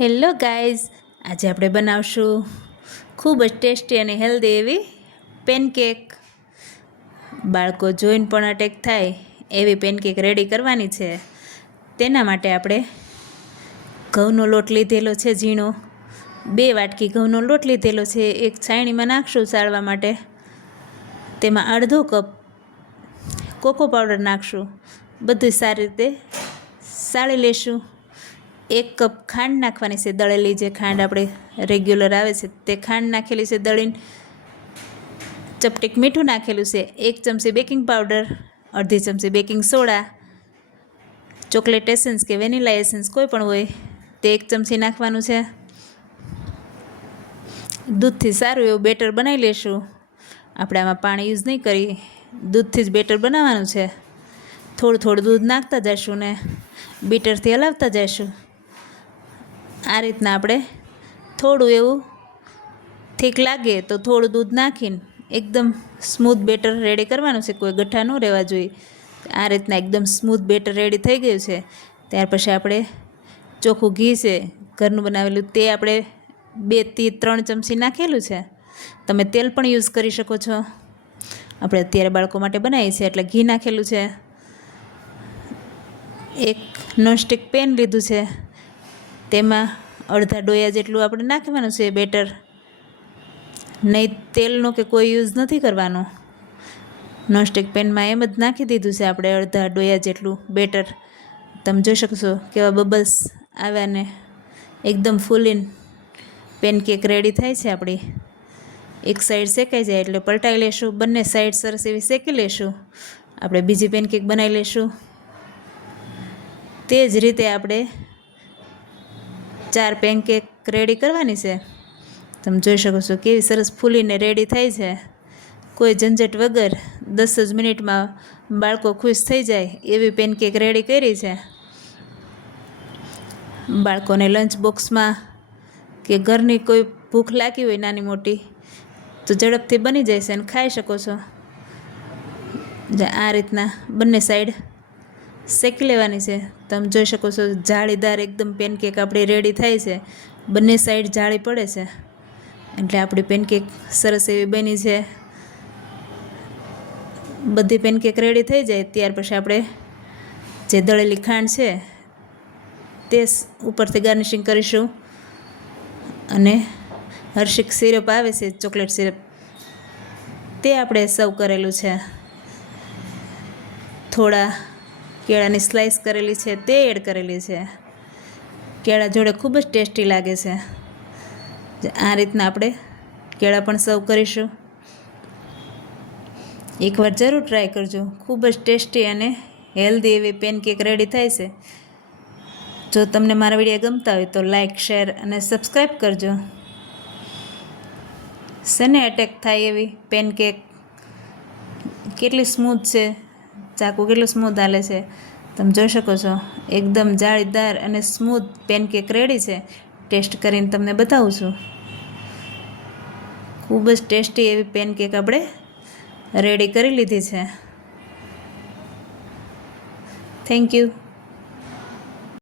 Hello guys, આજે આપણે બનાવશું ખૂબ જ ટેસ્ટી અને હેલ્ધી એવી પેનકેક. બાળકો જોઈને પણ અટેક થાય, એવી પેનકેક રેડી કરવાની છે. તેના માટે આપણે ઘઉંનો લોટ લીધેલો છે ઝીણો. બે વાટકી ઘઉંનો લોટ લીધેલો છે, એક છાયણીમાં નાખશું સાળવા માટે. તેમાં અડધો કપ કોકો પાવડર નાખશું. બધું સારી રીતે સાળી લેશું. એક કપ ખાંડ નાખવાની છે. દળેલી જે ખાંડ આપણે રેગ્યુલર આવે છે, તે ખાંડ નાખેલી છે દળીને. ચપટીક મીઠું નાખેલું છે. એક ચમચી બેકિંગ પાવડર અડધી ચમચી બેકિંગ સોડા ચોકલેટ એસન્સ કે વેનીલા એસન્સ કોઈ પણ હોય, તે એક ચમચી નાખવાનું છે. દૂધથી સારું એવું બેટર બનાવી લેશું. આપણે આમાં પાણી યુઝ નહીં કરી, દૂધથી જ બેટર બનાવવાનું છે. થોડું થોડું દૂધ નાખતા જઈશું ને, બીટરથી હલાવતા જઈશું આ રીતના આપણે થોડું એવું ઠીક લાગે તો થોડું દૂધ નાખીને એકદમ સ્મૂથ બેટર રેડી કરવાનું છે. કોઈ ગઠ્ઠા ન રહેવા જોઈએ. આ રીતના એકદમ સ્મૂથ બેટર રેડી થઈ ગયું છે. ત્યાર પછી આપણે ચોખ્ખું ઘી છે. ઘરનું બનાવેલું તે આપણે બેથી ત્રણ ચમચી નાખેલું છે. તમે તેલ પણ યુઝ કરી શકો છો. આપણે અત્યારે બાળકો માટે બનાવીએ છીએ એટલે ઘી નાખેલું છે. એક નોનસ્ટિક પેન લીધું છે. તેમાં અડધા ડોયા જેટલું આપણે નાખવાનું છે, બેટર. નહીં તેલનો કે કોઈ યુઝ નથી કરવાનો. નોનસ્ટિક પેનમાં એમ જ નાખી દીધું છે આપણે અડધા ડોયા જેટલું, બેટર. તમે જોઈ શકશો કેવા બબલ્સ આવ્યા ને. એકદમ ફૂલીન પેનકેક રેડી થાય છે આપણી. એક સાઈડ શેકાઈ જાય એટલે પલટાઈ લેશું, બંને સાઈડ સરસ એવી શેકી લેશું. આપણે બીજી પેનકેક બનાવી લેશું. તે જ રીતે આપણે ચાર પેનકેક રેડી કરવાની છે. તમે જોઈ શકો છો કેવી સરસ ફૂલીને રેડી થાય છે. કોઈ ઝંઝટ વગર દસ જ મિનિટમાં બાળકો ખુશ થઈ જાય એવી પેનકેક રેડી કરી છે. બાળકોને લંચ બોક્સમાં કે ઘરની કોઈ ભૂખ લાગી હોય નાની મોટી, તો ઝડપથી બની જાય છે અને ખાઈ શકો છો. આ રીતના બંને સાઈડ શેકી લેવાની છે. તમે જોઈ શકો છો, જાળીદાર એકદમ પેનકેક આપણી રેડી થાય છે. બંને સાઈડ જાળી પડે છે. એટલે આપણી પેનકેક સરસ એવી બની છે. બધી પેનકેક રેડી થઈ જાય, ત્યાર પછી આપણે જે દળેલી ખાંડ છે, તે ઉપરથી ગાર્નિશિંગ કરીશું. અને હર્ષિક સિરપ આવે છે ચોકલેટ સિરપ તે આપણે સર્વ કરેલું છે. થોડા કેળાની સ્લાઈસ કરેલી છે, તે એડ કરેલી છે. કેળા જોડે ખૂબ જ ટેસ્ટી લાગે છે. આ રીતના આપણે કેળા પણ સર્વ કરીશું. એકવાર જરૂર ટ્રાય કરજો. ખૂબ જ ટેસ્ટી અને હેલ્ધી એવી પેનકેક રેડી થાય છે. જો તમને મારા વીડિયો ગમતા હોય તો લાઇક શેર અને સબસ્ક્રાઈબ કરજો. શેને એટેક થાય એવી પેનકેક કેટલી સ્મૂથ છે. ચાકુ કેટલું સ્મૂથ હાલે છે. તમે જોઈ શકો છો, એકદમ જાળીદાર અને સ્મૂથ પેનકેક રેડી છે. ટેસ્ટ કરીને તમને બતાવું છું. ખૂબ જ ટેસ્ટી એવી પેનકેક આપણે રેડી કરી લીધી છે. Thank you